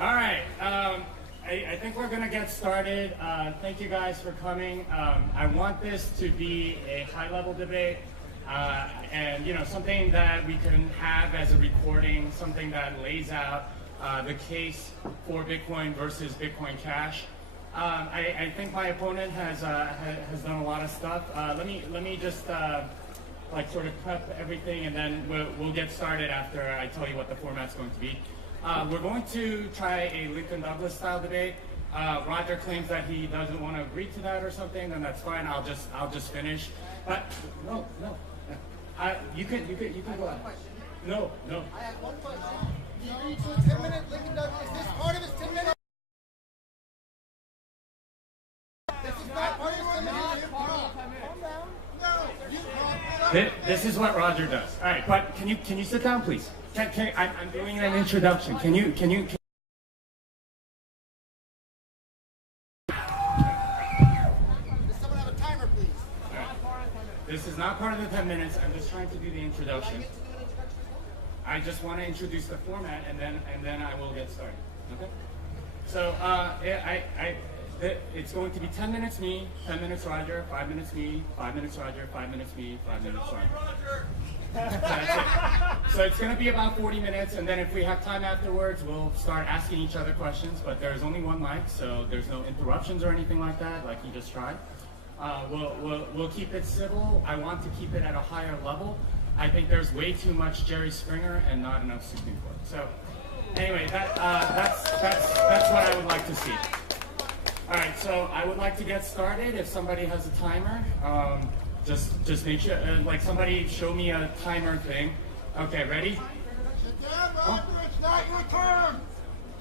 All right. I think we're going to get started. Thank you guys for coming. I want this to be a high-level debate and, something that we can have as a recording, something that lays out the case for Bitcoin versus Bitcoin Cash. I think my opponent has done a lot of stuff. Let me just sort of prep everything, and then we'll get started after I tell you what the format's going to be. We're going to try a Lincoln Douglas style debate. Roger claims that he doesn't want to agree to that or something, then that's fine. I'll just finish. But no. You can go ahead. No. I have one question. Do you agree to a 10-minute Lincoln Douglas? Is this part of his 10 minutes? This is not part of his 10 minutes. Calm down. This is what Roger does. All right, but can you sit down, please? I'm doing an introduction. Can you? Does someone have a timer, please? This is not part of the 10 minutes. I'm just trying to do the introduction. I just want to introduce the format, and then I will get started. Okay. So it's going to be 10 minutes me, 10 minutes Roger, 5 minutes me, 5 minutes Roger, 5 minutes me, 5 minutes Roger. That's it. So it's going to be about 40 minutes, and then if we have time afterwards, we'll start asking each other questions. But there's only one mic, so there's no interruptions or anything like that, like you just tried. We'll keep it civil. I want to keep it at a higher level. I think there's way too much Jerry Springer and not enough Supreme Court. So anyway, that's what I would like to see. All right, so I would like to get started. If somebody has a timer, just make sure, somebody show me a timer thing. Okay, ready? Sit down, Roger. It's not your turn.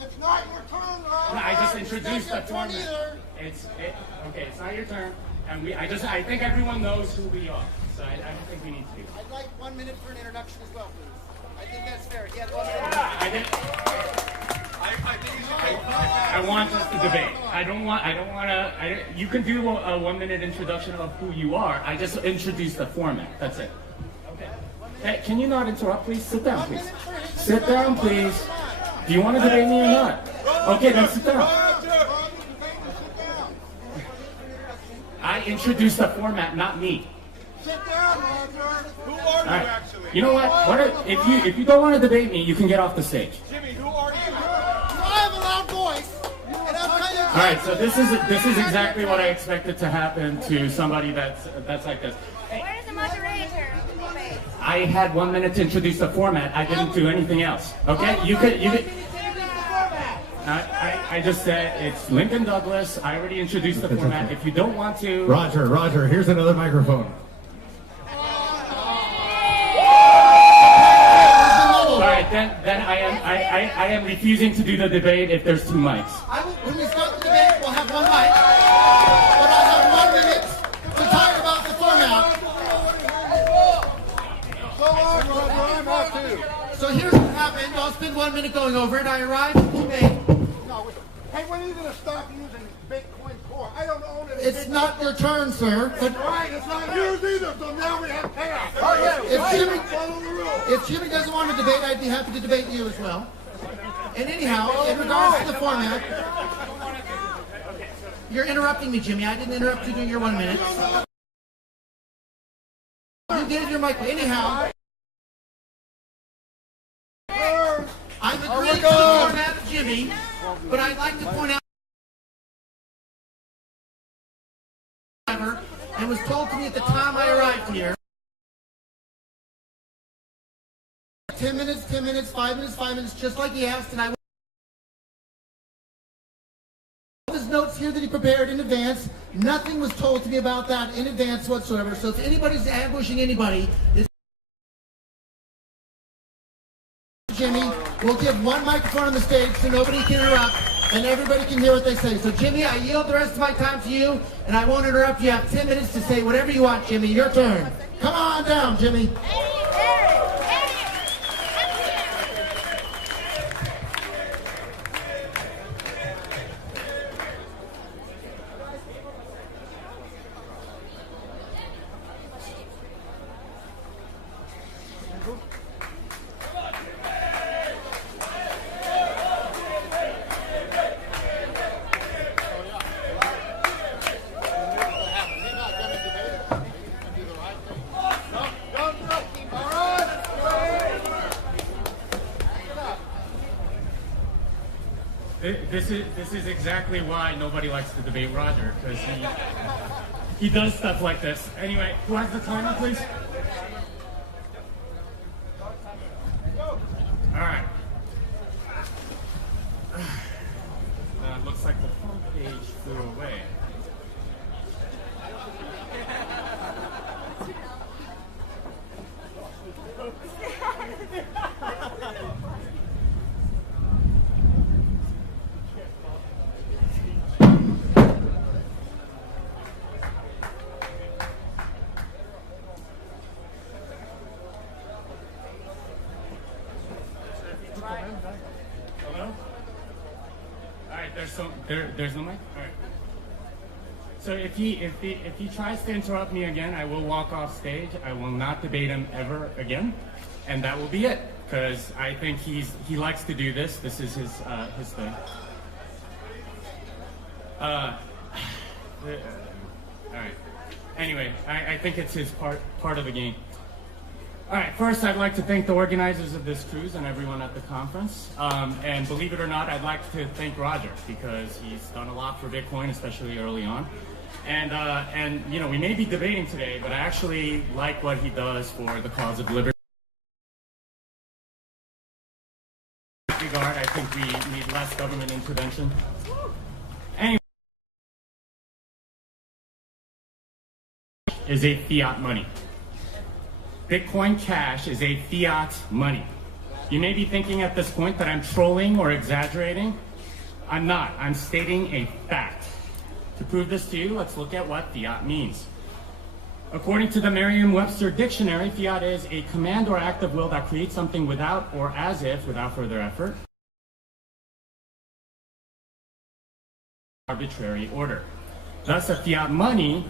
It's not your turn, Roger. No, I just introduced the format. It's not your turn. And I think everyone knows who we are. So I don't think we need to do that. I'd like 1 minute for an introduction as well, please. I think that's fair. He has 1 minute. I want us to debate. I don't want to. You can do a 1 minute introduction of who you are. I just introduced the format. That's it. Okay. Hey, can you not interrupt, please? Sit down, please. Sit down, please. Do you want to debate me or not? Okay, then sit down. I introduced the format, not me. Sit down, Roger. Who are you actually? You know what? If you don't want to debate me, you can get off the stage. Jimmy, who are you? I have a loud voice. And I'm kind of... All right, so this is exactly what I expected to happen to somebody that's like this. Where's the moderator? I had 1 minute to introduce the format. I didn't do anything else. Okay, you could. I just said it's Lincoln Douglas. I already introduced the format. If you don't want to, Roger, here's another microphone. all right, then I am refusing to do the debate if there's two mics. When we start the debate, we'll have one mic. But I'll have 1 minute to talk about the format. So here's what happened. I'll spend 1 minute going over it. I arrived at the debate. Hey, when are you going to stop using Bitcoin Core? I don't own it. It's not your turn, sir. But Right, it's not yours either, so now we have chaos. if Jimmy doesn't want to debate, I'd be happy to debate you as well. And anyhow, in regards to the format, you're interrupting me, Jimmy. I didn't interrupt you during your 1 minute. You did your mic. Anyhow, I'm agreeing to the format of Jimmy, but I'd like to point out and was told to me at the time I arrived here. 10 minutes, 5 minutes, 5 minutes, just like he asked, and I his notes here that he prepared in advance. Nothing was told to me about that in advance whatsoever. So if anybody's ambushing anybody, it's Jimmy. We'll give one microphone on the stage so nobody can interrupt and everybody can hear what they say. So Jimmy, I yield the rest of my time to you, and I won't interrupt. You have 10 minutes to say whatever you want, Jimmy. Your turn. Come on down, Jimmy. This is exactly why nobody likes to debate Roger, because he does stuff like this. Anyway, who has the timer, please? All right. Looks like the front page flew away. Hello? All right, there's no mic? All right. So if he tries to interrupt me again, I will walk off stage. I will not debate him ever again, and that will be it. Because I think he likes to do this. This is his thing. All right. Anyway, I think it's his part of the game. All right, first I'd like to thank the organizers of this cruise and everyone at the conference. And believe it or not, I'd like to thank Roger because he's done a lot for Bitcoin, especially early on. And you know, we may be debating today, but I actually like what he does for the cause of liberty. In this regard, I think we need less government intervention. Anyway, is a fiat money. Bitcoin Cash is a fiat money. You may be thinking at this point that I'm trolling or exaggerating. I'm not. I'm stating a fact. To prove this to you, let's look at what fiat means. According to the Merriam-Webster dictionary, fiat is a command or act of will that creates something without or as if without further effort. Arbitrary order. Thus, a fiat money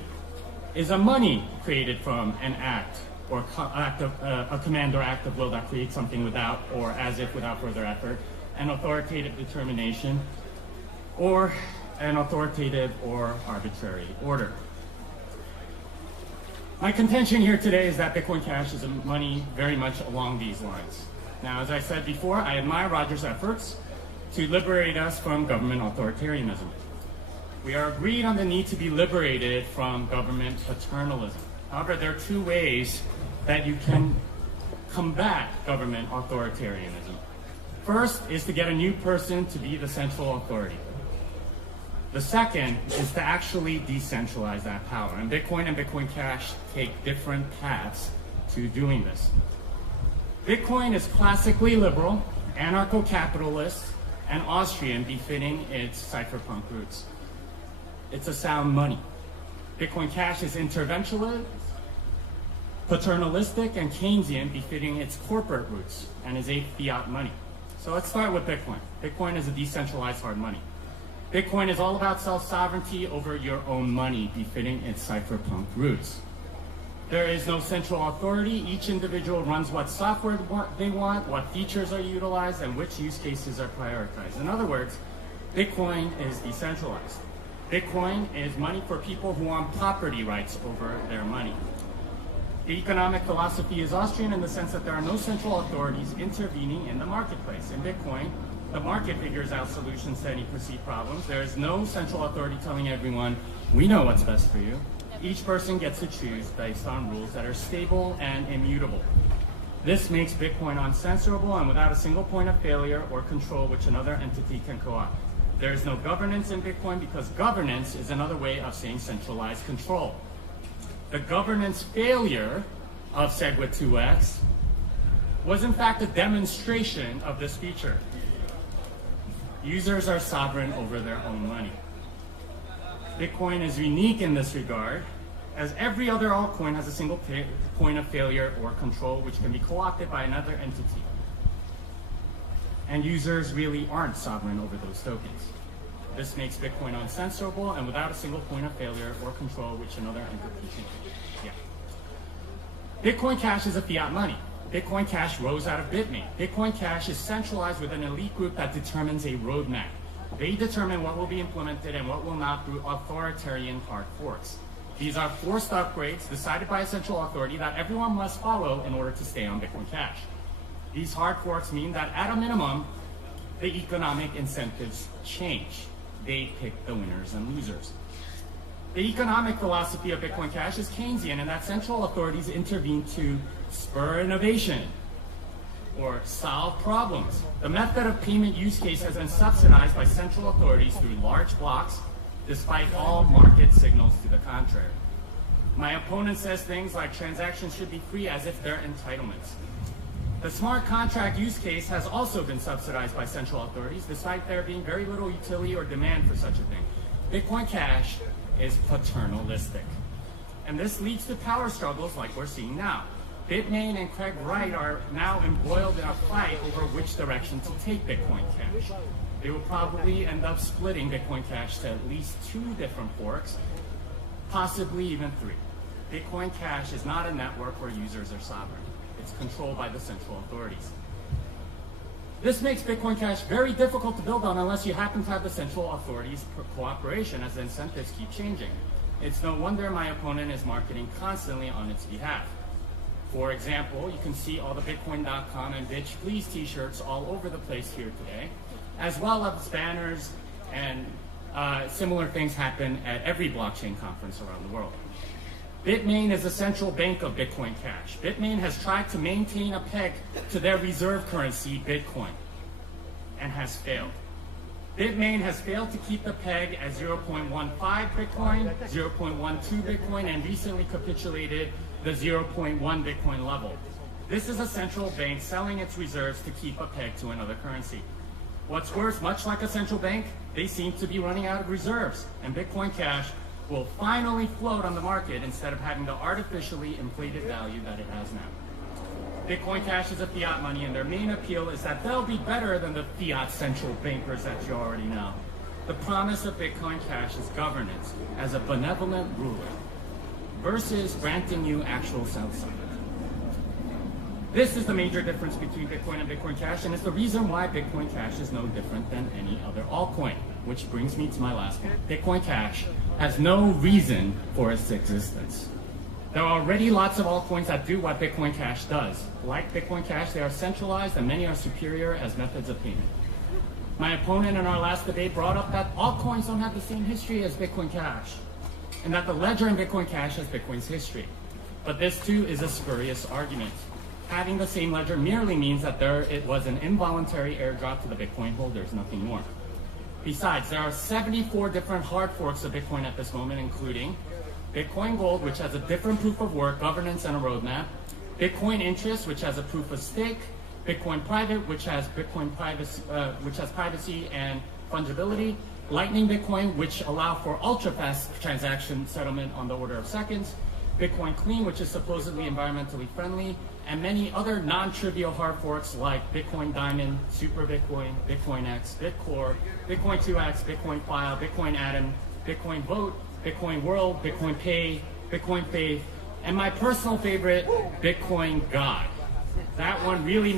is a money created from an act or a command or act of will that creates something without or as if without further effort, an authoritative determination, or an authoritative or arbitrary order. My contention here today is that Bitcoin Cash is a money very much along these lines. Now, as I said before, I admire Roger's efforts to liberate us from government authoritarianism. We are agreed on the need to be liberated from government paternalism. However, there are two ways that you can combat government authoritarianism. First is to get a new person to be the central authority. The second is to actually decentralize that power. And Bitcoin and Bitcoin Cash take different paths to doing this. Bitcoin is classically liberal, anarcho-capitalist, and Austrian, befitting its cypherpunk roots. It's a sound money. Bitcoin Cash is interventionist, paternalistic, and Keynesian, befitting its corporate roots, and is a fiat money. So let's start with Bitcoin. Bitcoin is a decentralized hard money. Bitcoin is all about self-sovereignty over your own money, befitting its cypherpunk roots. There is no central authority. Each individual runs what software they want, what features are utilized, and which use cases are prioritized. In other words, Bitcoin is decentralized. Bitcoin is money for people who want property rights over their money. The economic philosophy is Austrian in the sense that there are no central authorities intervening in the marketplace. In Bitcoin, the market figures out solutions to any perceived problems. There is no central authority telling everyone, we know what's best for you. Each person gets to choose based on rules that are stable and immutable. This makes Bitcoin uncensorable and without a single point of failure or control which another entity can co-opt. There is no governance in Bitcoin because governance is another way of saying centralized control. The governance failure of SegWit2x was in fact a demonstration of this feature. Users are sovereign over their own money. Bitcoin is unique in this regard, as every other altcoin has a single point of failure or control which can be co-opted by another entity. And users really aren't sovereign over those tokens. This makes Bitcoin uncensorable and without a single point of failure or control which another entity can take. Yeah. Bitcoin Cash is a fiat money. Bitcoin Cash rose out of Bitmain. Bitcoin Cash is centralized with an elite group that determines a roadmap. They determine what will be implemented and what will not through authoritarian hard forks. These are forced upgrades decided by a central authority that everyone must follow in order to stay on Bitcoin Cash. These hard forks mean that at a minimum, the economic incentives change. They pick the winners and losers. The economic philosophy of Bitcoin Cash is Keynesian, in that central authorities intervene to spur innovation or solve problems. The method of payment use case has been subsidized by central authorities through large blocks, despite all market signals to the contrary. My opponent says things like transactions should be free as if they're entitlements. The smart contract use case has also been subsidized by central authorities, despite there being very little utility or demand for such a thing. Bitcoin Cash is paternalistic. And this leads to power struggles like we're seeing now. Bitmain and Craig Wright are now embroiled in a fight over which direction to take Bitcoin Cash. They will probably end up splitting Bitcoin Cash to at least 2 different forks, possibly even 3. Bitcoin Cash is not a network where users are sovereign. It's controlled by the central authorities. This makes Bitcoin Cash very difficult to build on unless you happen to have the central authorities' cooperation, as the incentives keep changing. It's no wonder my opponent is marketing constantly on its behalf. For example, you can see all the Bitcoin.com and Bitch Please t-shirts all over the place here today, as well as banners and similar things happen at every blockchain conference around the world. Bitmain is a central bank of Bitcoin Cash. Bitmain has tried to maintain a peg to their reserve currency, Bitcoin, and has failed. Bitmain has failed to keep the peg at 0.15 Bitcoin, 0.12 Bitcoin, and recently capitulated the 0.1 Bitcoin level. This is a central bank selling its reserves to keep a peg to another currency. What's worse, much like a central bank, they seem to be running out of reserves, and Bitcoin Cash will finally float on the market instead of having the artificially inflated value that it has now. Bitcoin Cash is a fiat money, and their main appeal is that they'll be better than the fiat central bankers that you already know. The promise of Bitcoin Cash is governance as a benevolent ruler versus granting you actual self-sovereignty. This is the major difference between Bitcoin and Bitcoin Cash, and it's the reason why Bitcoin Cash is no different than any other altcoin, which brings me to my last point. Bitcoin Cash has no reason for its existence. There are already lots of altcoins that do what Bitcoin Cash does. Like Bitcoin Cash, they are centralized and many are superior as methods of payment. My opponent in our last debate brought up that altcoins don't have the same history as Bitcoin Cash, and that the ledger in Bitcoin Cash has Bitcoin's history. But this too is a spurious argument. Having the same ledger merely means that it was an involuntary airdrop to the Bitcoin holders, nothing more. Besides, there are 74 different hard forks of Bitcoin at this moment, including Bitcoin Gold, which has a different proof of work, governance, and a roadmap; Bitcoin Interest, which has a proof of stake; Bitcoin Private, which has privacy and fungibility; Lightning Bitcoin, which allow for ultra-fast transaction settlement on the order of seconds; Bitcoin Clean, which is supposedly environmentally friendly; and many other non-trivial hard forks like Bitcoin Diamond, Super Bitcoin, Bitcoin X, Bitcore, Bitcoin 2X, Bitcoin File, Bitcoin Atom, Bitcoin Vote, Bitcoin World, Bitcoin Pay, Bitcoin Faith, and my personal favorite, Bitcoin God. That one really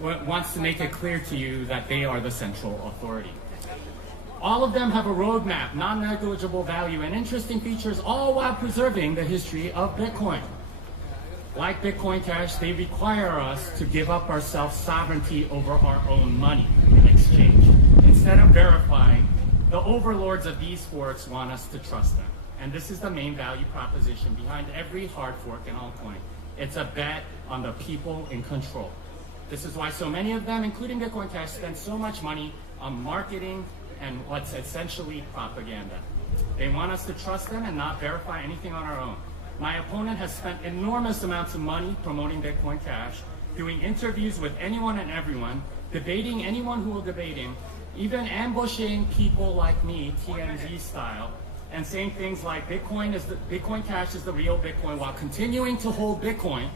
wants to make it clear to you that they are the central authority. All of them have a roadmap, non-negligible value, and interesting features, all while preserving the history of Bitcoin. Like Bitcoin Cash, they require us to give up our self-sovereignty over our own money in exchange. Instead of verifying, the overlords of these forks want us to trust them. And this is the main value proposition behind every hard fork and altcoin. It's a bet on the people in control. This is why so many of them, including Bitcoin Cash, spend so much money on marketing and what's essentially propaganda. They want us to trust them and not verify anything on our own. My opponent has spent enormous amounts of money promoting Bitcoin Cash, doing interviews with anyone and everyone, debating anyone who will debate him, even ambushing people like me, TMZ style, and saying things like Bitcoin Cash is the real Bitcoin, while continuing to hold Bitcoin,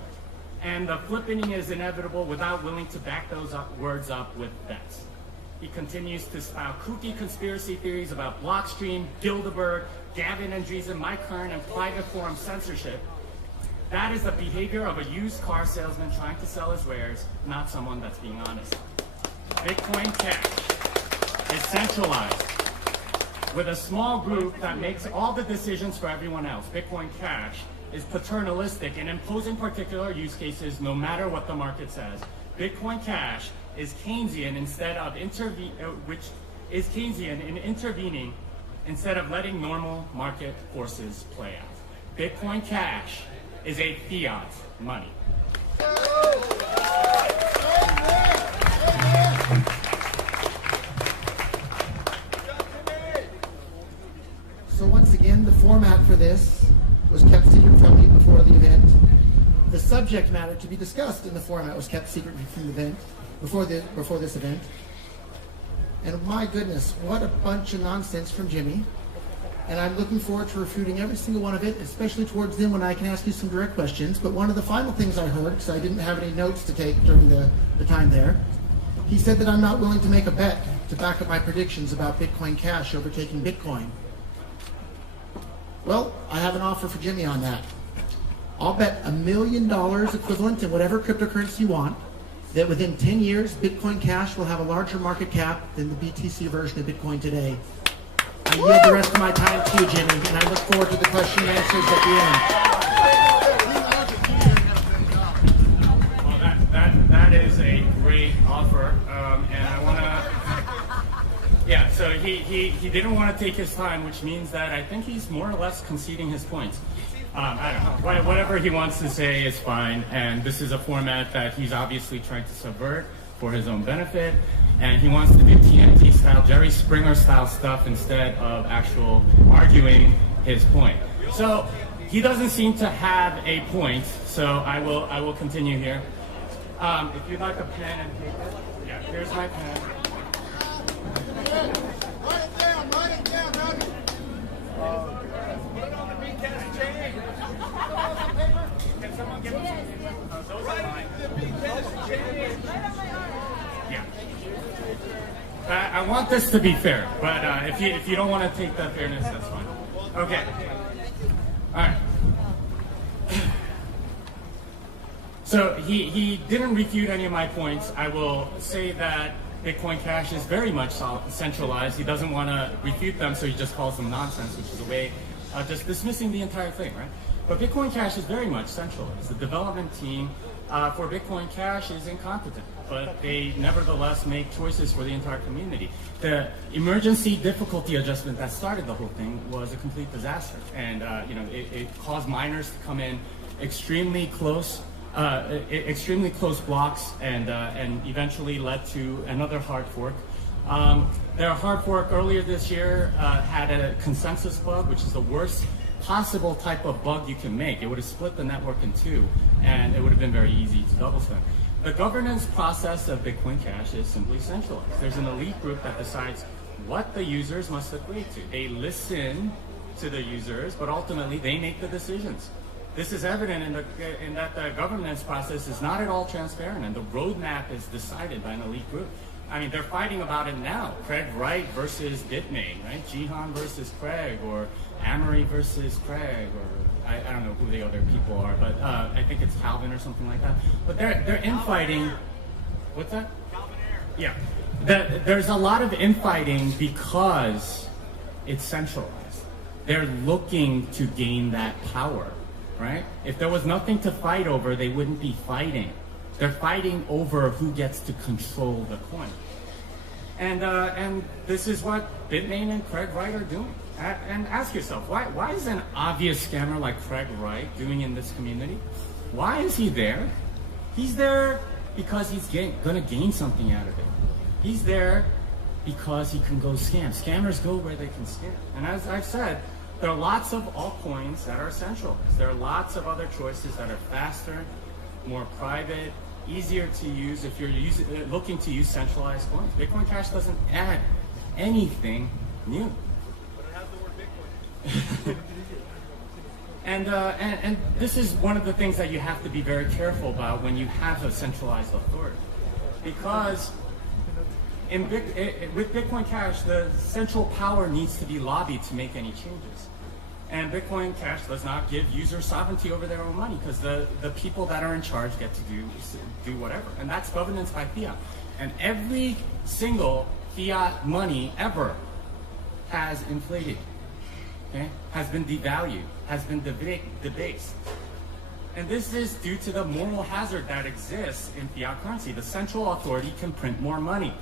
and the flippening is inevitable without willing to back those words up with bets. He continues to spout kooky conspiracy theories about Blockstream, Bilderberg, Gavin Andreessen, Mike Hearn, and private forum censorship. That is the behavior of a used car salesman trying to sell his wares, not someone that's being honest. Bitcoin Cash is centralized with a small group that makes all the decisions for everyone else. Bitcoin Cash is paternalistic in imposing particular use cases no matter what the market says. Bitcoin Cash is Keynesian which is Keynesian in intervening instead of letting normal market forces play out. Bitcoin Cash is a fiat money. So once again, the format for this was kept secret from me before the event. The subject matter to be discussed in the format was kept secret from the event, before this event. And my goodness, what a bunch of nonsense from Jimmy. And I'm looking forward to refuting every single one of it, especially towards then when I can ask you some direct questions. But one of the final things I heard, because I didn't have any notes to take during the time there, he said that I'm not willing to make a bet to back up my predictions about Bitcoin Cash overtaking Bitcoin. Well, I have an offer for Jimmy on that. I'll bet $1 million equivalent in whatever cryptocurrency you want that within 10 years, Bitcoin Cash will have a larger market cap than the BTC version of Bitcoin today. I yield the rest of my time to you, Jimmy, and I look forward to the question and answers at the end. Well, that is a great offer, and I want to. Yeah, so he didn't want to take his time, which means that I think he's more or less conceding his points. I don't know. Whatever he wants to say is fine, and this is a format that he's obviously trying to subvert for his own benefit, and he wants to do TNT style, Jerry Springer style stuff instead of actual arguing his point. So he doesn't seem to have a point, so I will continue here. If you'd like a pen and paper, yeah, here's my pen. Write it down, buddy. Put it on the BCAS chain. Can someone give us those are mine. Yeah. I want this to be fair, but if you don't want to take the fairness, that's fine. Okay. All right. So he didn't refute any of my points. I will say that Bitcoin Cash is very much centralized. He doesn't want to refute them, so he just calls them nonsense, which is a way of just dismissing the entire thing, right? But Bitcoin Cash is very much centralized. The development team for Bitcoin Cash is incompetent, but they nevertheless make choices for the entire community. The emergency difficulty adjustment that started the whole thing was a complete disaster, and it caused miners to come in extremely close blocks, and eventually led to another hard fork. Their hard fork earlier this year had a consensus bug, which is the worst possible type of bug you can make. It would have split the network in two, and it would have been very easy to double spend. The governance process of Bitcoin Cash is simply centralized. There's an elite group that decides what the users must agree to. They listen to the users, but ultimately they make the decisions. This is evident in that the governance process is not at all transparent, and the roadmap is decided by an elite group. I mean, they're fighting about it now. Craig Wright versus Bitmain, right? Jihan versus Craig, or Amory versus Craig, or I don't know who the other people are, but I think it's Calvin or something like that. But they're infighting. What's that? Calvin Air. Yeah. There's a lot of infighting because it's centralized. They're looking to gain that power. Right? If there was nothing to fight over, they wouldn't be fighting. They're fighting over who gets to control the coin. And this is what Bitmain and Craig Wright are doing. And ask yourself, why is an obvious scammer like Craig Wright doing in this community? Why is he there? He's there because he's going to gain something out of it. He's there because he can go scam. Scammers go where they can scam. And as I've said, there are lots of altcoins that are centralized. There are lots of other choices that are faster, more private, easier to use if you're looking to use centralized coins. Bitcoin Cash doesn't add anything new. But it has the word Bitcoin. And this is one of the things that you have to be very careful about when you have a centralized authority, because with Bitcoin Cash, the central power needs to be lobbied to make any changes. And Bitcoin Cash does not give users sovereignty over their own money, because the people that are in charge get to do whatever. And that's governance by fiat. And every single fiat money ever has inflated, okay? Has been devalued, has been debased. And this is due to the moral hazard that exists in fiat currency. The central authority can print more money.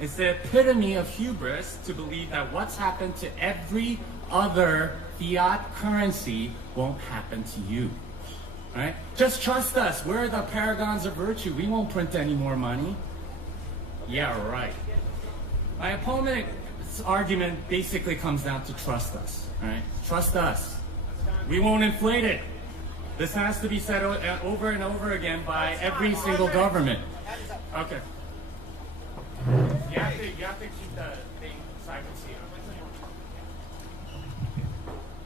It's the epitome of hubris to believe that what's happened to every other fiat currency won't happen to you. Right? Just trust us. We're the paragons of virtue. We won't print any more money. Yeah, right. My opponent's argument basically comes down to trust us. Right? Trust us. We won't inflate it. This has to be said over and over again by every single government. Okay. You have to keep the thing so I can see it.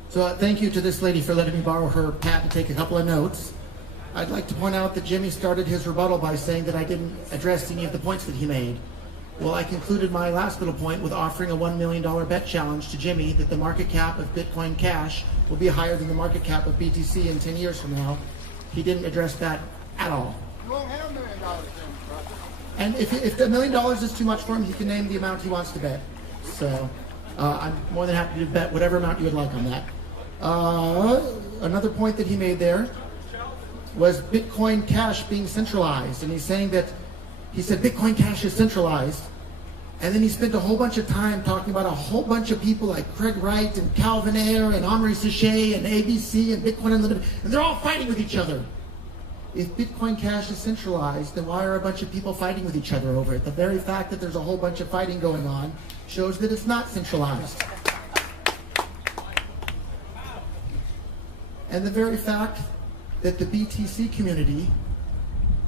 So thank you to this lady for letting me borrow her pad to take a couple of notes. I'd like to point out that Jimmy started his rebuttal by saying that I didn't address any of the points that he made. Well, I concluded my last little point with offering a $1 million bet challenge to Jimmy that the market cap of Bitcoin Cash will be higher than the market cap of BTC in 10 years from now. He didn't address that at all. You won't have $1 million then, brother. And if the $1 million is too much for him, he can name the amount he wants to bet. So I'm more than happy to bet whatever amount you would like on that. Another point that he made there was Bitcoin Cash being centralized. And he's saying that, he said Bitcoin Cash is centralized. And then he spent a whole bunch of time talking about a whole bunch of people like Craig Wright and Calvin Ayre and Omri Sachet and ABC and Bitcoin Unlimited. And they're all fighting with each other. If Bitcoin Cash is centralized, then why are a bunch of people fighting with each other over it? The very fact that there's a whole bunch of fighting going on shows that it's not centralized. And the very fact that the BTC community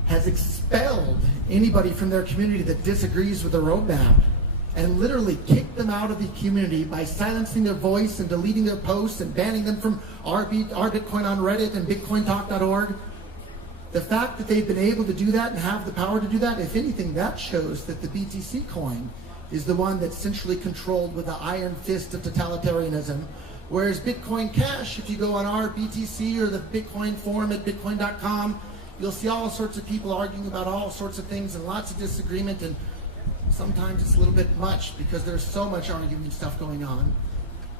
has expelled anybody from their community that disagrees with the roadmap and literally kicked them out of the community by silencing their voice and deleting their posts and banning them from our Bitcoin on Reddit and BitcoinTalk.org. The fact that they've been able to do that and have the power to do that, if anything, that shows that the BTC coin is the one that's centrally controlled with the iron fist of totalitarianism. Whereas Bitcoin Cash, if you go on our BTC or the Bitcoin forum at bitcoin.com, you'll see all sorts of people arguing about all sorts of things and lots of disagreement, and sometimes it's a little bit much because there's so much arguing stuff going on.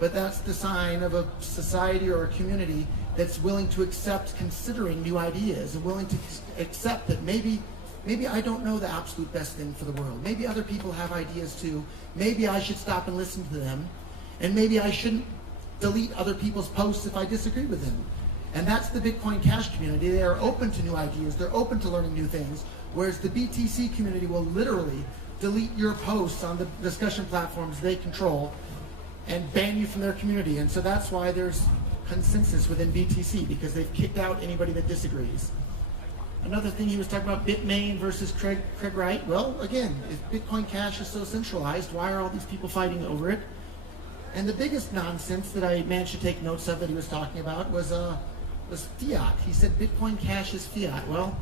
But that's the sign of a society or a community that's willing to accept considering new ideas and willing to accept that maybe I don't know the absolute best thing for the world. Maybe other people have ideas too. Maybe I should stop and listen to them. And maybe I shouldn't delete other people's posts if I disagree with them. And that's the Bitcoin Cash community. They are open to new ideas. They're open to learning new things. Whereas the BTC community will literally delete your posts on the discussion platforms they control and ban you from their community. And so that's why there's consensus within BTC, because they've kicked out anybody that disagrees. Another thing he was talking about, Bitmain versus Craig Wright. Well, again, if Bitcoin Cash is so centralized, why are all these people fighting over it? And the biggest nonsense that I managed to take notes of that he was talking about was fiat. He said Bitcoin Cash is fiat. Well,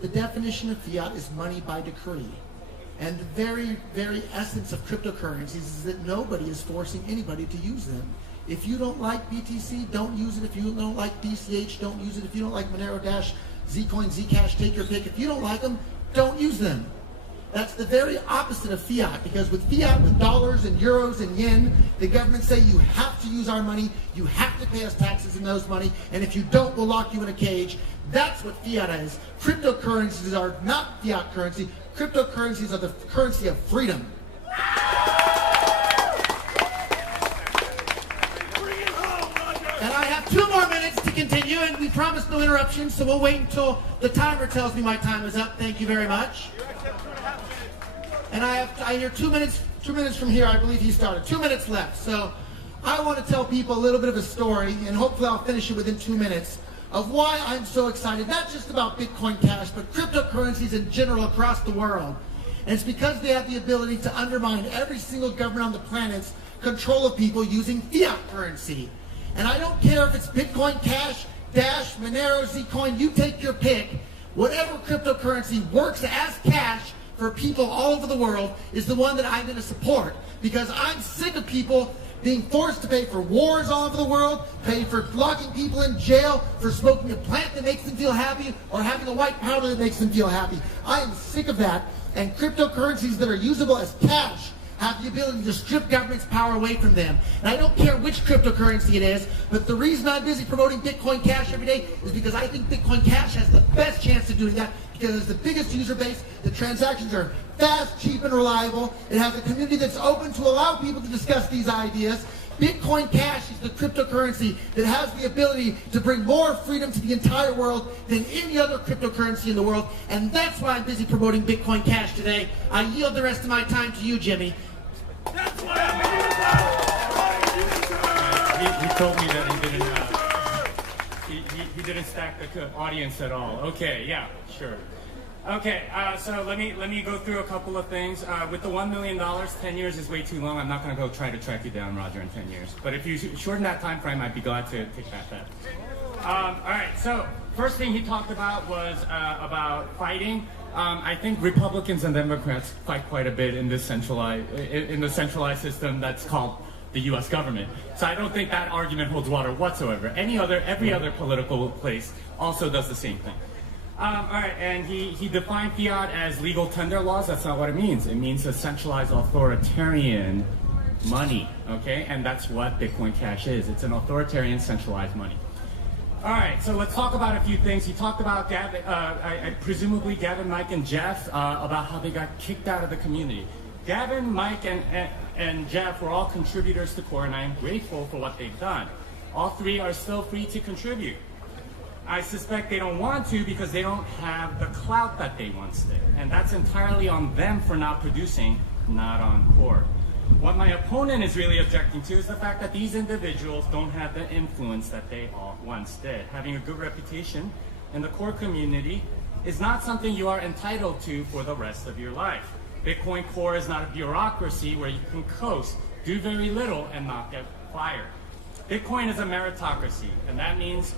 the definition of fiat is money by decree. And the very, very essence of cryptocurrencies is that nobody is forcing anybody to use them. If you don't like BTC, don't use it. If you don't like BCH, don't use it. If you don't like Monero Dash, Zcoin, Zcash, take your pick. If you don't like them, don't use them. That's the very opposite of fiat, because with fiat, with dollars and euros and yen, the government say you have to use our money, you have to pay us taxes in those money, and if you don't, we'll lock you in a cage. That's what fiat is. Cryptocurrencies are not fiat currency. Cryptocurrencies are the currency of freedom. And I have 2 more minutes to continue, and we promised no interruptions, so we'll wait until the timer tells me my time is up. Thank you very much. And I hear 2 minutes from here, I believe he started. 2 minutes left. So I want to tell people a little bit of a story, and hopefully I'll finish it within 2 minutes, of why I'm so excited, not just about Bitcoin Cash, but cryptocurrencies in general across the world. And it's because they have the ability to undermine every single government on the planet's control of people using fiat currency. And I don't care if it's Bitcoin Cash, Dash, Monero, Zcoin, you take your pick. Whatever cryptocurrency works as cash for people all over the world is the one that I'm going to support, because I'm sick of people being forced to pay for wars all over the world, paying for locking people in jail for smoking a plant that makes them feel happy or having a white powder that makes them feel happy. I am sick of that, and cryptocurrencies that are usable as cash, have the ability to strip government's power away from them. And I don't care which cryptocurrency it is, but the reason I'm busy promoting Bitcoin Cash every day is because I think Bitcoin Cash has the best chance of doing that, because it's the biggest user base, the transactions are fast, cheap, and reliable. It has a community that's open to allow people to discuss these ideas. Bitcoin Cash is the cryptocurrency that has the ability to bring more freedom to the entire world than any other cryptocurrency in the world, and that's why I'm busy promoting Bitcoin Cash today. I yield the rest of my time to you, Jimmy. That's why I'm He told me that he didn't stack the audience at all. Okay, yeah, sure. Okay, so let me go through a couple of things. With the $1 million, 10 years is way too long. I'm not going to go try to track you down, Roger, in 10 years. But if you shorten that time frame, I'd be glad to take that bet. All right, so first thing he talked about was about fighting. I think Republicans and Democrats fight quite a bit in this the centralized system that's called the U.S. government. So I don't think that argument holds water whatsoever. Every other political place also does the same thing. All right, and he defined fiat as legal tender laws. That's not what it means. It means a centralized authoritarian money, okay? And that's what Bitcoin Cash is. It's an authoritarian centralized money. All right, so let's talk about a few things. He talked about presumably Gavin, Mike, and Jeff about how they got kicked out of the community. Gavin, Mike, and Jeff were all contributors to Core, and I'm grateful for what they've done. All three are still free to contribute. I suspect they don't want to because they don't have the clout that they once did. And that's entirely on them for not producing, not on Core. What my opponent is really objecting to is the fact that these individuals don't have the influence that they all once did. Having a good reputation in the Core community is not something you are entitled to for the rest of your life. Bitcoin Core is not a bureaucracy where you can coast, do very little, and not get fired. Bitcoin is a meritocracy, and that means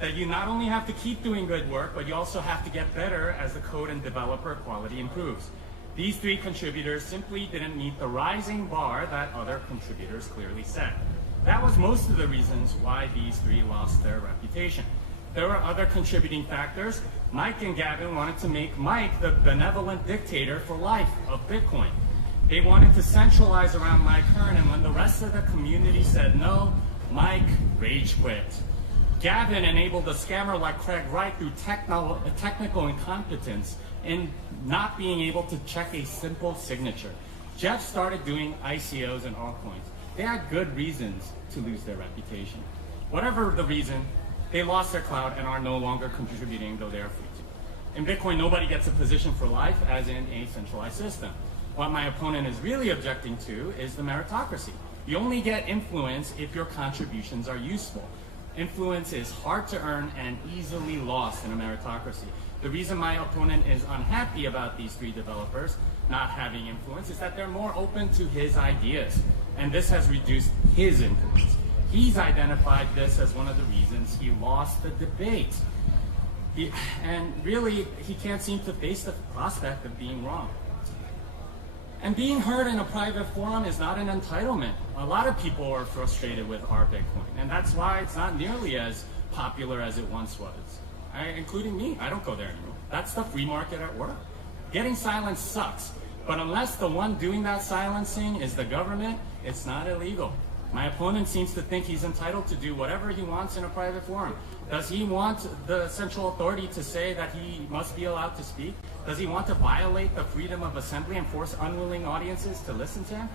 that you not only have to keep doing good work, but you also have to get better as the code and developer quality improves. These three contributors simply didn't meet the rising bar that other contributors clearly set. That was most of the reasons why these three lost their reputation. There were other contributing factors. Mike and Gavin wanted to make Mike the benevolent dictator for life of Bitcoin. They wanted to centralize around Mike Hearn, and when the rest of the community said no, Mike rage quit. Gavin enabled a scammer like Wright through technical incompetence in not being able to check a simple signature. Jeff started doing ICOs and altcoins. They had good reasons to lose their reputation. Whatever the reason, they lost their clout and are no longer contributing, though they are free to. In Bitcoin, nobody gets a position for life, as in a centralized system. What my opponent is really objecting to is the meritocracy. You only get influence if your contributions are useful. Influence is hard to earn and easily lost in a meritocracy. The reason my opponent is unhappy about these three developers not having influence is that they're more open to his ideas, and this has reduced his influence. He's identified this as one of the reasons he lost the debate. And really, he can't seem to face the prospect of being wrong. And being heard in a private forum is not an entitlement. A lot of people are frustrated with our Bitcoin, and that's why it's not nearly as popular as it once was. Including me, I don't go there anymore. That's the free market at work. Getting silence sucks, but unless the one doing that silencing is the government, it's not illegal. My opponent seems to think he's entitled to do whatever he wants in a private forum. Does he want the central authority to say that he must be allowed to speak? Does he want to violate the freedom of assembly and force unwilling audiences to listen to him?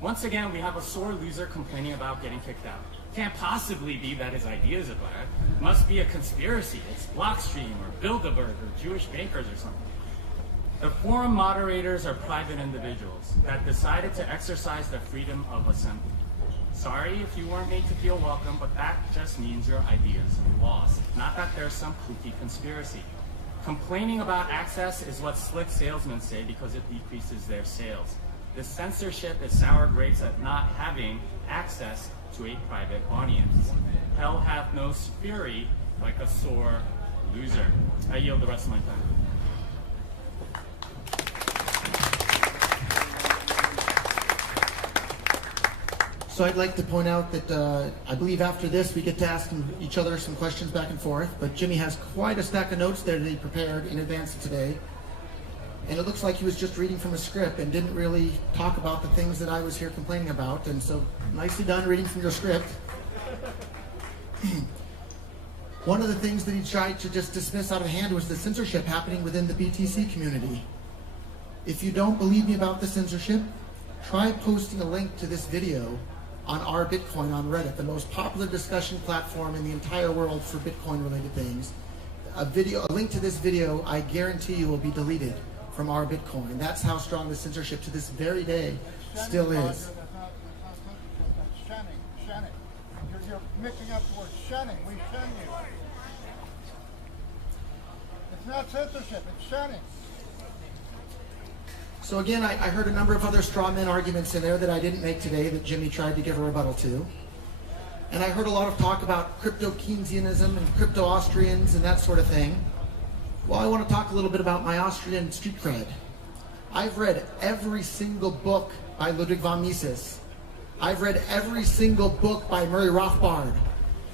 Once again, we have a sore loser complaining about getting kicked out. Can't possibly be that his ideas are bad. Must be a conspiracy. It's Blockstream or Bilderberg or Jewish bakers or something. The forum moderators are private individuals that decided to exercise their freedom of assembly. Sorry if you weren't made to feel welcome, but that just means your ideas are lost. Not that there's some kooky conspiracy. Complaining about access is what slick salesmen say because it decreases their sales. This censorship is sour grapes at not having access to a private audience. Hell hath no fury like a sore loser. I yield the rest of my time. So I'd like to point out that I believe after this we get to ask each other some questions back and forth, but Jimmy has quite a stack of notes there that he prepared in advance of today. and it looks like he was just reading from a script and didn't really talk about the things that I was here complaining about. And so, nicely done reading from your script. One of the things that he tried to just dismiss out of hand was the censorship happening within the BTC community. If you don't believe me about the censorship, try posting a link to this video on Our Bitcoin on Reddit, the most popular discussion platform in the entire world for Bitcoin-related things. A link to this video, I guarantee you, will be deleted from Our Bitcoin. That's how strong the censorship to this very day still is. That's shunning. Shunning. You're mixing up the word shunning. We shun you. It's not censorship, it's shunning. So again, I heard a number of other straw man arguments in there that I didn't make today that Jimmy tried to give a rebuttal to. And I heard a lot of talk about crypto-Keynesianism and crypto-Austrians and that sort of thing. Well, I want to talk a little bit about my Austrian street cred. I've read every single book by Ludwig von Mises. I've read every single book by Murray Rothbard.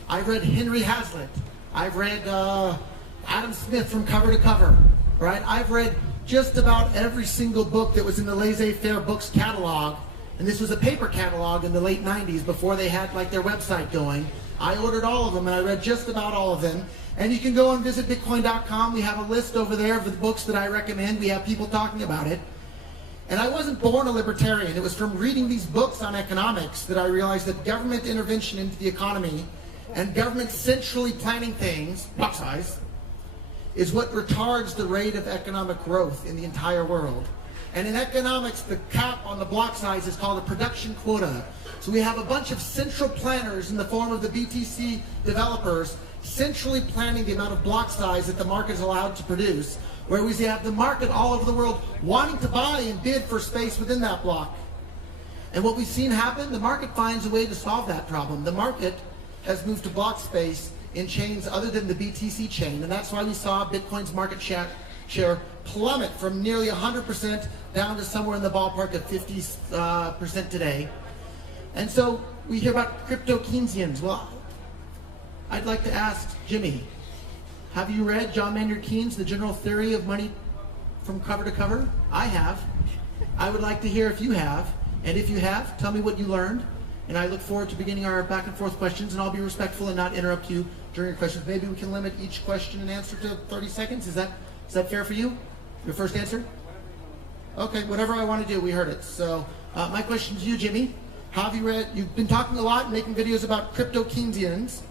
I've read Henry Hazlitt. I've read Adam Smith from cover to cover, right? I've read just about every single book that was in the Laissez-Faire Books catalog. And this was a paper catalog in the late 90s before they had like their website going. I ordered all of them and I read just about all of them. And you can go and visit Bitcoin.com. We have a list over there of the books that I recommend. We have people talking about it. And I wasn't born a libertarian. It was from reading these books on economics that I realized that government intervention into the economy and government centrally planning things, block size, is what retards the rate of economic growth in the entire world. And in economics, the cap on the block size is called a production quota. So we have a bunch of central planners in the form of the BTC developers centrally planning the amount of block size that the market is allowed to produce, where we have the market all over the world wanting to buy and bid for space within that block. And what we've seen happen, the market finds a way to solve that problem. The market has moved to block space in chains other than the BTC chain, and that's why we saw Bitcoin's market share plummet from nearly 100% down to somewhere in the ballpark of 50% today. And so we hear about crypto-Keynesians. Well, I'd like to ask Jimmy, have you read John Maynard Keynes' The General Theory of Money from cover to cover? I have. I would like to hear if you have. And if you have, tell me what you learned. And I look forward to beginning our back and forth questions, and I'll be respectful and not interrupt you during your questions. Maybe we can limit each question and answer to 30 seconds. Is that fair for you? Your first answer? Okay, whatever I want to do, we heard it. So my question to you, Jimmy, have you read, you've been talking a lot and making videos about crypto-Keynesians.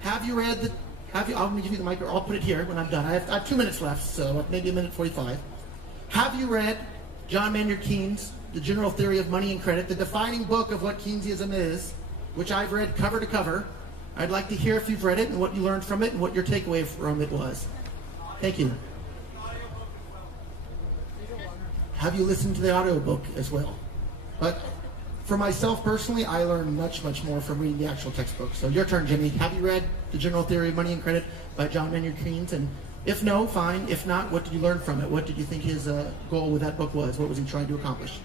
Have you read I'm going to give you the mic, I'll put it here when I'm done. I have 2 minutes left, so maybe a minute 45. Have you read John Maynard Keynes' The General Theory of Money and Credit, the defining book of what Keynesianism is, which I've read cover to cover? I'd like to hear if you've read it and what you learned from it and what your takeaway from it was. Thank you. Have you listened to the audiobook as well? But for myself personally, I learned much, much more from reading the actual textbook. So your turn, Jimmy. Have you read The General Theory of Money and Credit by John Maynard Keynes? And if no, fine. If not, what did you learn from it? What did you think his goal with that book was? What was he trying to accomplish?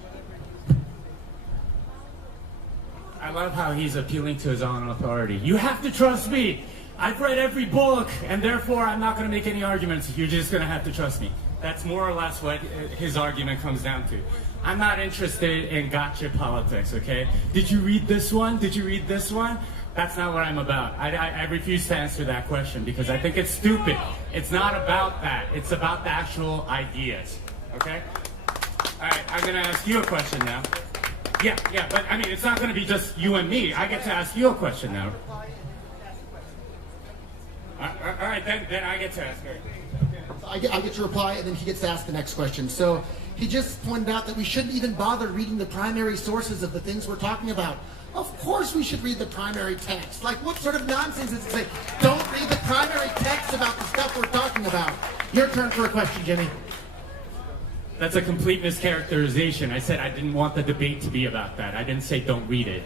I love how he's appealing to his own authority. You have to trust me. I've read every book, and therefore I'm not going to make any arguments. You're just going to have to trust me. That's more or less what his argument comes down to. I'm not interested in gotcha politics, okay? Did you read this one? Did you read this one? That's not what I'm about. I refuse to answer that question because I think it's stupid. It's not about that. It's about the actual ideas, okay? All right, I'm going to ask you a question now. Yeah, but I mean, it's not going to be just you and me. I get to ask you a question now. All right, then I get to ask her. I get to reply, and then he gets to ask the next question. So he just pointed out that we shouldn't even bother reading the primary sources of the things we're talking about. Of course we should read the primary text. Like, what sort of nonsense is it to say, don't read the primary text about the stuff we're talking about? Your turn for a question, Jimmy. That's a complete mischaracterization. I said I didn't want the debate to be about that. I didn't say don't read it.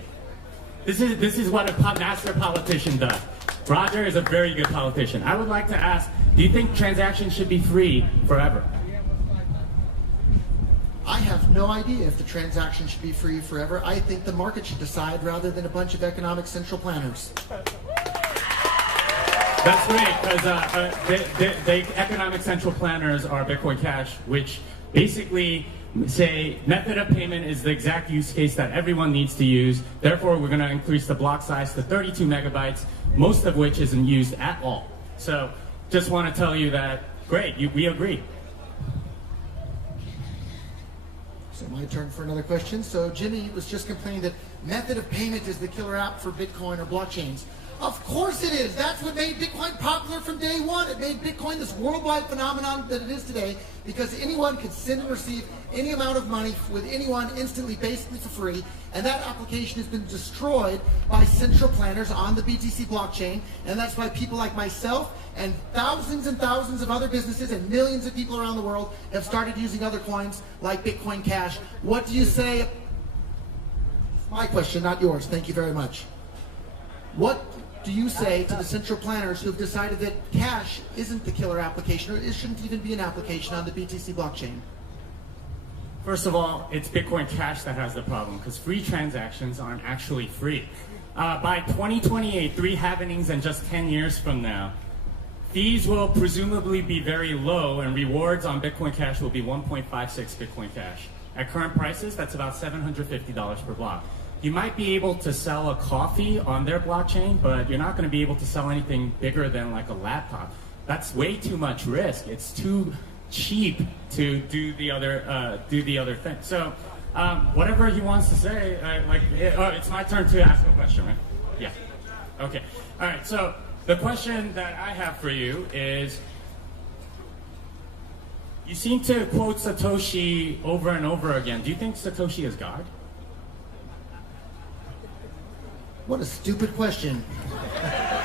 This is what a master politician does. Roger is a very good politician. I would like to ask, do you think transactions should be free forever? I have no idea if the transaction should be free forever. I think the market should decide rather than a bunch of economic central planners. That's great, because the economic central planners are Bitcoin Cash, which basically say method of payment is the exact use case that everyone needs to use. Therefore, we're going to increase the block size to 32 megabytes, most of which isn't used at all. So just want to tell you that, great, we agree. So my turn for another question. So Jimmy was just complaining that method of payment is the killer app for Bitcoin or blockchains. Of course it is. That's what made Bitcoin popular from day one. It made Bitcoin this worldwide phenomenon that it is today because anyone could send and receive any amount of money with anyone instantly, basically for free. And that application has been destroyed by central planners on the BTC blockchain. And that's why people like myself and thousands of other businesses and millions of people around the world have started using other coins like Bitcoin Cash. What do you say? My question, not yours. Thank you very much. What do you say to the central planners who have decided that cash isn't the killer application, or it shouldn't even be an application on the BTC blockchain? First of all, it's Bitcoin Cash that has the problem because free transactions aren't actually free. By 2028, 3 halvenings and just 10 years from now, fees will presumably be very low and rewards on Bitcoin Cash will be 1.56 Bitcoin Cash. At current prices, that's about $750 per block. You might be able to sell a coffee on their blockchain, but you're not going to be able to sell anything bigger than like a laptop. That's way too much risk. It's too cheap to do the other thing. So whatever he wants to say, it's my turn to ask a question, right? Yeah. Okay. All right. So the question that I have for you is, you seem to quote Satoshi over and over again. Do you think Satoshi is God? What a stupid question.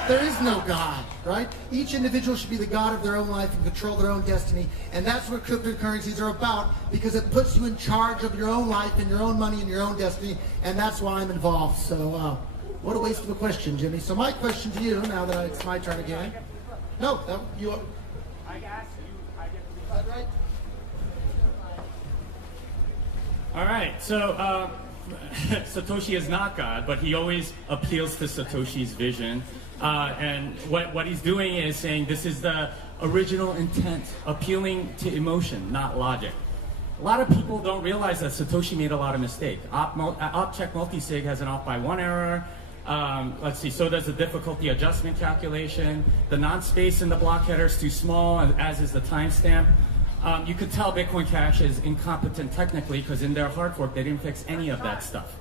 There is no God, right? Each individual should be the God of their own life and control their own destiny. And that's what cryptocurrencies are about, because it puts you in charge of your own life and your own money and your own destiny. And that's why I'm involved. So what a waste of a question, Jimmy. So my question to you, now that it's my turn again. No, you. I asked you, I get to be. Is that right? All right, so Satoshi is not God, but he always appeals to Satoshi's vision. And what he's doing is saying this is the original intent, appealing to emotion, not logic. A lot of people don't realize that Satoshi made a lot of mistakes. Op-check multisig has an off by 1 error. Let's see, so does the difficulty adjustment calculation. The non-space in the block header is too small, as is the timestamp. You could tell Bitcoin Cash is incompetent technically because in their hard fork, they didn't fix any of that stuff.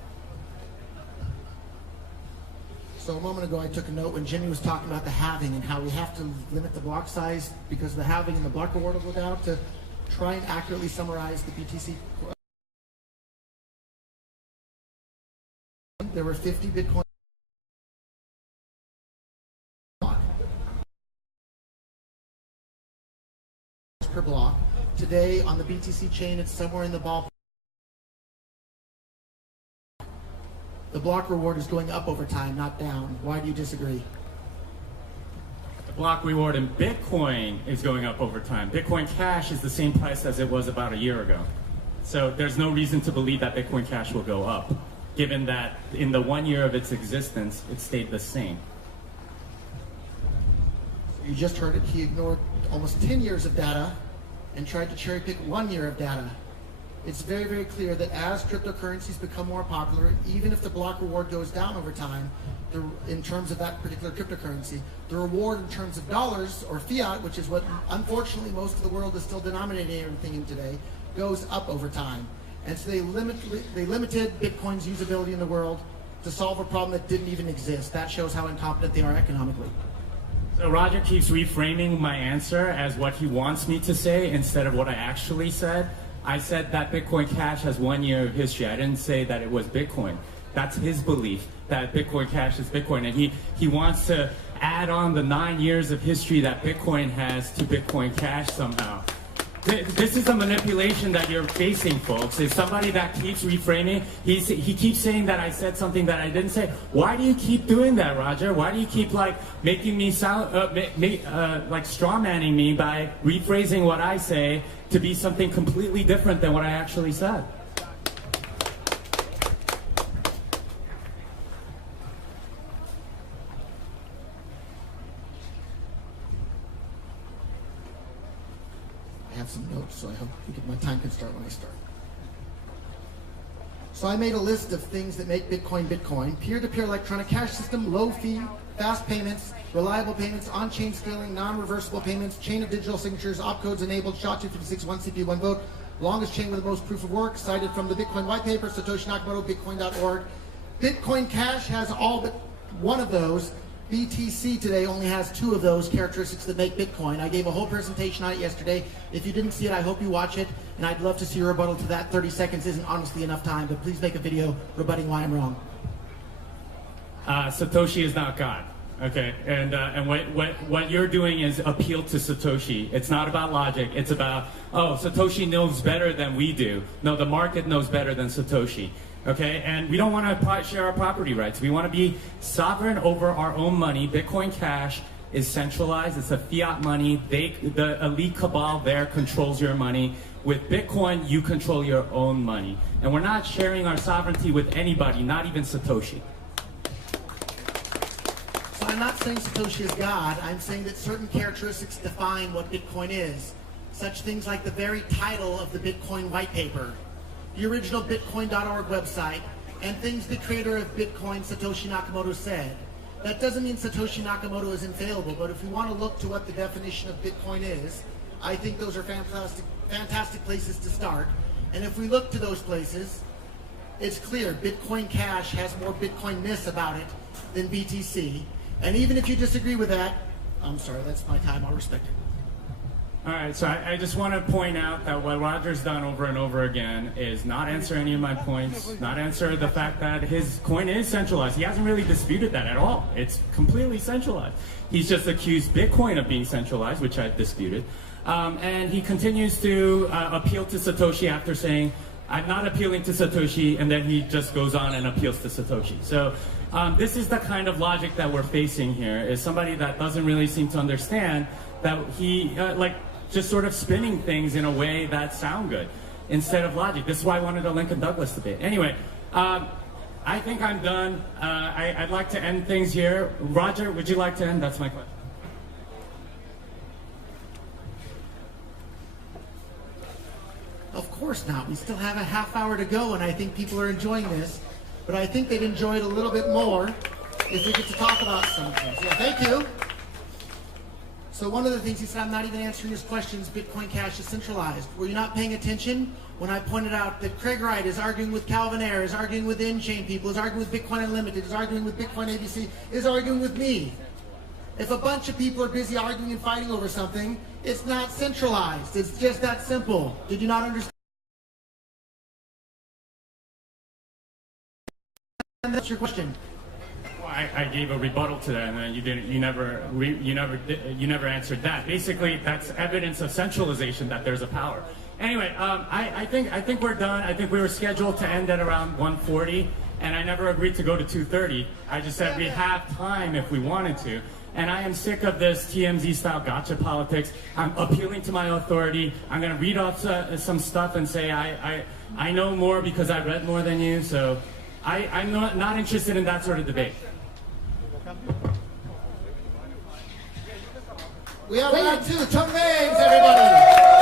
So a moment ago, I took a note when Jimmy was talking about the halving and how we have to limit the block size because the halving and the block reward will go down, to try and accurately summarize the BTC. There were 50 Bitcoin per block. Today on the BTC chain, it's somewhere in the ballpark. The block reward is going up over time, not down. Why do you disagree? The block reward in Bitcoin is going up over time. Bitcoin Cash is the same price as it was about a year ago. So there's no reason to believe that Bitcoin Cash will go up, given that in the 1 year of its existence, it stayed the same. You just heard it. He ignored almost 10 years of data and tried to cherry pick 1 year of data. It's very, very clear that as cryptocurrencies become more popular, even if the block reward goes down over time, in terms of that particular cryptocurrency, the reward in terms of dollars or fiat, which is what unfortunately most of the world is still denominating everything in today, goes up over time. And so they limited Bitcoin's usability in the world to solve a problem that didn't even exist. That shows how incompetent they are economically. So Roger keeps reframing my answer as what he wants me to say instead of what I actually said. I said that Bitcoin Cash has 1 year of history. I didn't say that it was Bitcoin. That's his belief, that Bitcoin Cash is Bitcoin. And he wants to add on the 9 years of history that Bitcoin has to Bitcoin Cash somehow. This is a manipulation that you're facing, folks. It's somebody that keeps reframing. He keeps saying that I said something that I didn't say. Why do you keep doing that, Roger? Why do you keep making me sound like strawmanning me by rephrasing what I say to be something completely different than what I actually said? I have have some notes, so I hope my time can start when I start. So I made a list of things that make Bitcoin Bitcoin. Peer-to-peer electronic cash system, low fee, fast payments, reliable payments, on-chain scaling, non-reversible payments, chain of digital signatures, opcodes enabled, SHA-256, one CPU, one vote, longest chain with the most proof of work, cited from the Bitcoin white paper, Satoshi Nakamoto, bitcoin.org. Bitcoin Cash has all but one of those. BTC today only has 2 of those characteristics that make Bitcoin. I gave a whole presentation on it yesterday. If you didn't see it, I hope you watch it, and I'd love to see your rebuttal to that. 30 seconds isn't honestly enough time, but please make a video rebutting why I'm wrong. Satoshi is not God. Okay, and what you're doing is appeal to Satoshi. It's not about logic. It's about, oh, Satoshi knows better than we do. No, the market knows better than Satoshi. Okay, and we don't want to share our property rights. We want to be sovereign over our own money. Bitcoin Cash is centralized. It's a fiat money. The elite cabal there controls your money. With Bitcoin, you control your own money. And we're not sharing our sovereignty with anybody, not even Satoshi. So I'm not saying Satoshi is God. I'm saying that certain characteristics define what Bitcoin is. Such things like the very title of the Bitcoin white paper, the original Bitcoin.org website, and things the creator of Bitcoin, Satoshi Nakamoto, said. That doesn't mean Satoshi Nakamoto is infallible, but if we want to look to what the definition of Bitcoin is, I think those are fantastic places to start. And if we look to those places, it's clear Bitcoin Cash has more Bitcoin-ness about it than BTC. And even if you disagree with that, I'm sorry, that's my time, I'll respect it. All right, so I just want to point out that what Roger's done over and over again is not answer any of my points, not answer the fact that his coin is centralized. He hasn't really disputed that at all. It's completely centralized. He's just accused Bitcoin of being centralized, which I've disputed. And he continues to appeal to Satoshi after saying, I'm not appealing to Satoshi, and then he just goes on and appeals to Satoshi. So this is the kind of logic that we're facing here, is somebody that doesn't really seem to understand that he, just sort of spinning things in a way that sound good instead of logic. This is why I wanted a Lincoln Douglas debate. Anyway, I think I'm done. I'd like to end things here. Roger, would you like to end? That's my question. Of course not. We still have a half hour to go, and I think people are enjoying this. But I think they'd enjoy it a little bit more if we get to talk about some things. Yeah, thank you. So one of the things he said, I'm not even answering his questions, Bitcoin Cash is centralized. Were you not paying attention when I pointed out that Craig Wright is arguing with Calvin Ayre, is arguing with in-chain people, is arguing with Bitcoin Unlimited, is arguing with Bitcoin ABC, is arguing with me? If a bunch of people are busy arguing and fighting over something, it's not centralized. It's just that simple. Did you not understand? That's your question. I gave a rebuttal to that, and then you never answered that. Basically, that's evidence of centralization, that there's a power. Anyway, I think we're done. I think we were scheduled to end at around 1:40, and I never agreed to go to 2:30. I just said we have time if we wanted to. And I am sick of this TMZ-style gotcha politics. I'm appealing to my authority. I'm going to read off some stuff and say I know more because I read more than you. So I'm not interested in that sort of debate. We have round 2. Tung Names, everybody.